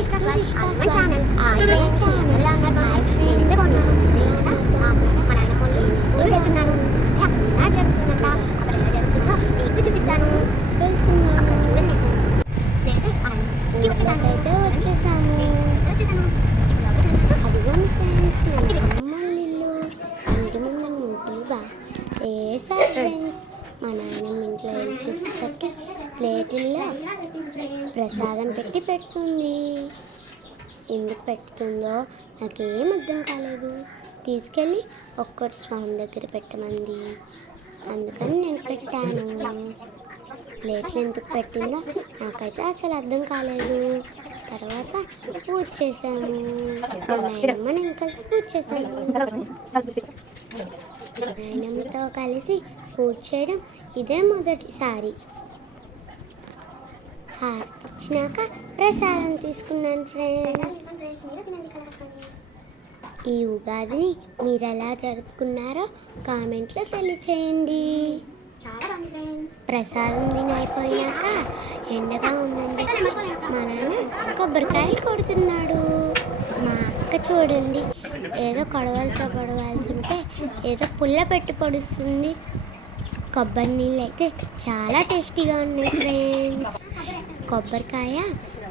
మా ఛానల్ ఎలా ఉన్నారు నేనైతే కొన్నాను మా నాయన ఫోన్లో ఊరు వెళ్తున్నాను అక్కడ ఎలా జరుగుతుందంట అక్కడ ఎలా జరుగుతుందో మీకు చూపిస్తాను అక్కడ చూడండి నేనైతే వచ్చేసాము అదిగో ఫ్రెండ్స్ అమ్మల్లిల్లు ఇంటి ముందు ముగ్గులుగా వేసారు ఫ్రెండ్స్ మా నాయనమ్మ ఇంట్లో వెళ్ళి చూసేసరికి ప్లేటుల్లో ప్రసాదం పెడుతుంది. ఎందుకు పెడుతుందో నాకేం అర్థం కాలేదు. తీసుకెళ్ళి ఒక్కటి స్వామి దగ్గర పెట్టమంది, అందుకని నేను పెట్టాను. ప్లేట్లు ఎందుకు పెట్టిందో నాకైతే అసలు అర్థం కాలేదు. తర్వాత పూజ చేశాము, మా నాయనమ్మ నేను కలిసి పూజ చేశాము. నాయనమ్మతో కలిసి పూజ చేయడం ఇదే మొదటిసారి. వచ్చినాక ప్రసాదం తీసుకున్నాను ఫ్రెండ్స్. ఈ ఉగాదిని మీరు ఎలా జరుపుకున్నారో కామెంట్లో తెలియచేయండి. ప్రసాదం తిని అయిపోయాక ఎండగా ఉందని చెప్పి మా నాన్న కొబ్బరికాయలు కొడుతున్నాడు. మా అక్క చూడండి ఏదో కొడవలతో పొడవాల్సి ఉంటే ఏదో పుల్ల పెట్టి పొడుస్తుంది. కొబ్బరి నీళ్ళు అయితే చాలా టేస్టీగా ఉన్నాయి ఫ్రెండ్స్. కొబ్బరికాయ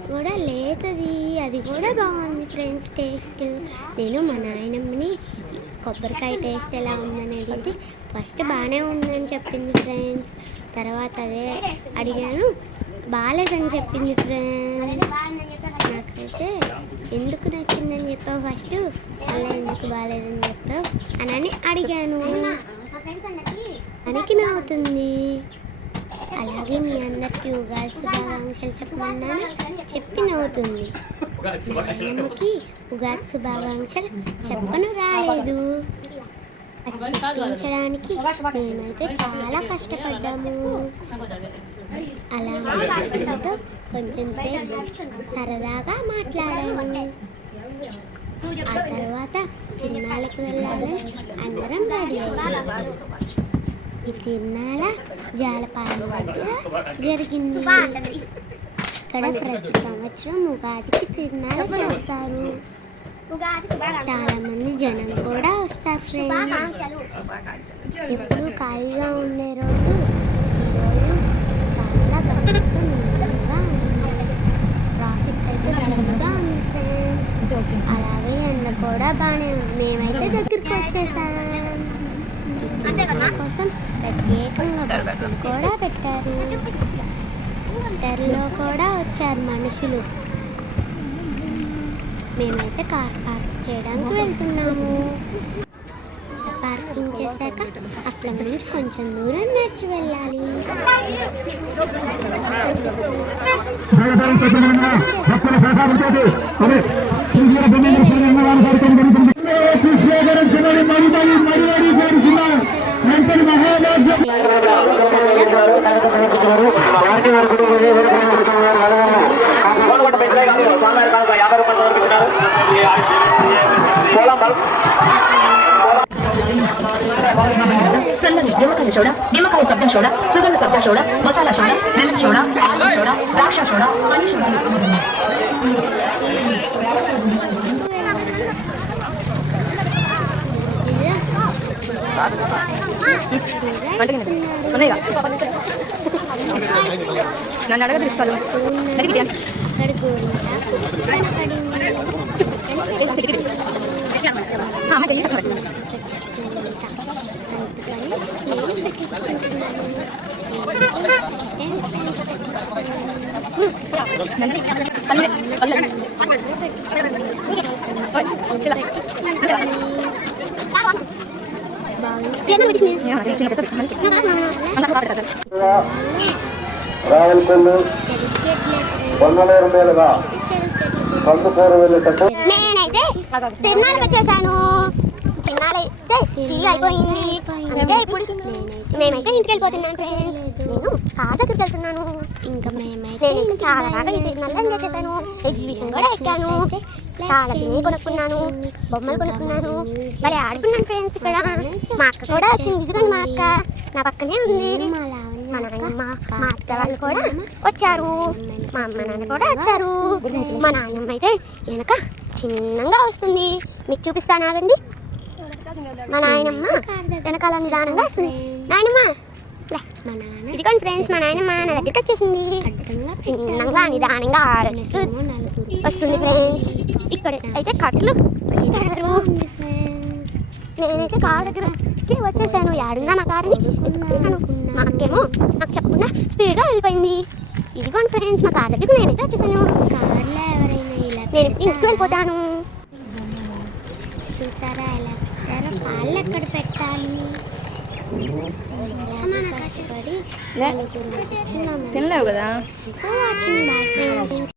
కూడా లేతది, అది కూడా బాగుంది ఫ్రెండ్స్ టేస్ట్. నేను మా నాయనమ్మని కొబ్బరికాయ టేస్ట్ ఎలా ఉందని అడిగితే ఫస్ట్ బాగానే ఉందని చెప్పింది ఫ్రెండ్స్. తర్వాత అదే అడిగాను, బాగాలేదని చెప్పింది ఫ్రెండ్స్. నాకైతే ఎందుకు నచ్చిందని చెప్పావు ఫస్ట్, అలా ఎందుకు బాగాలేదని చెప్పావు అని అడిగాను. అనికి నవ్వుతుంది. అలాగే మీ అందరికీ ఉగాది శుభాకాంక్షలు చెప్పమన్నాను, చెప్పి నవ్వుతుంది. నాయనమ్మకి ఉగాది శుభాకాంక్షలు చెప్పను రాలేదు. పట్టించడానికి మేమైతే చాలా కష్టపడ్డాము. అలా మాట్లాడుతూ కొంచెం సేపు సరదాగా మాట్లాడాము. ఆ తర్వాత తిరునాళ్ళకు వెళ్ళాలని అందరం రెడీ అయ్యాము. ఈ తిరునాళ్ళ జాలపాలెం దగ్గర జరిగింది. ఇక్కడ ప్రతి సంవత్సరం ఉగాదికి తిరునాళ్ళ చేస్తారు. చాలా మంది జనం కూడా వస్తారు ఫ్రెండ్స్. ఎప్పుడు ఖాళీగా ఉండే రోడ్డు ఈరోజు చాలా గమనించగా నిండుగా ఉంది. ట్రాఫిక్ అయితే ఫుల్గా ఉంది ఫ్రెండ్స్. అలాగే ఎండ కూడా బాగానే ఉంది. మేమైతే దగ్గరికి వచ్చేసాం. కోసం ప్రత్యేకంగా బస్సులు కూడా పెట్టారు. టెర్లో కూడా వచ్చారు మనుషులు. మేమైతే కార్ పార్క్ చేయడానికి వెళ్తున్నాము. పార్కింగ్ చేశాక అక్కడ నుంచి కొంచెం దూరం నడిచి వెళ్ళాలి. చల్లని నిమ్మకాయ సోడా, నిమ్మకాయ సబ్జా సోడా, సుగంధ సబ్జా సోడా, మసాలా సోడా, లెమన్ సోడా, ఆల్మీ సోడా, ద్రాక్ష సోడా, పల్లి సోడా. నన్ను అడగ తీసుకోవాలి. రావులకొల్లు పొన్నలేరు మీదుగా కందుకూరు వెళ్ళేటప్పుడు నేనైతే తిరునాళ్ళకి వచ్చేసాను. తిరునాళ్ళైతే తిరిగి అయిపోయింది. అందుకే ఇప్పుడు మేమైతే ఇంటికి వెళ్ళిపోతున్నాను ఫ్రెండ్స్. నేను కార్ దగ్గరికి వెళ్తున్నాను. ఇంకా మేమైతే చాలా బాగా ఈ తిరునాళ్ళలో ఎంజాయ్ చేశాను. ఎగ్జిబిషన్ కూడా ఎక్కాను. చాలా తిని కొనుక్కున్నాను, బొమ్మలు కొనుక్కున్నాను, మరి ఆడుకున్నాను ఫ్రెండ్స్. ఇక్కడ మా అక్క కూడా వచ్చింది. ఇదిగోండి మా అక్క నా పక్కనే ఉంది. మా నాయనమ్మ మా అక్క వాళ్ళు కూడా వచ్చారు. మా అమ్మ నాన్న కూడా వచ్చారు. మా నాయనమ్మ అయితే వెనక చిన్నగా వస్తుంది. మీకు చూపిస్తాను ఆగండి. మా నాయనమ్మ వెనకాల నిదానంగా వస్తుంది. నాయనమ్మ ఇదిగోండి ఫ్రెండ్స్, మా నాయనమ్మ నా దగ్గరికి వచ్చేసింది. చిన్నగా నిదానంగా ఆలోచిస్తూ వస్తుంది ఫ్రెండ్స్. ఇక్కడ అయితే కట్లు పెట్టారు. నేనైతే కార్ దగ్గరకి వచ్చేసాను. ఏడున్నా మా కార్ని ఎత్తుకున్నాను. మా అక్కేమో నాకు చెప్పకుండా స్పీడ్గా వెళ్ళిపోయింది. ఇదిగోండి ఫ్రెండ్స్, మా కార్ దగ్గరికి నేనైతే వచ్చేసాను. కార్లో ఎవరైనా ఇలా నేను ఇంటికి వెళ్ళిపోతాను. చూసారా ఎలా పెట్టారో? కాళ్ళు ఎక్కడ పెట్టాలి? కష్టపడి తినలేవు కదా. సో వచ్చింది.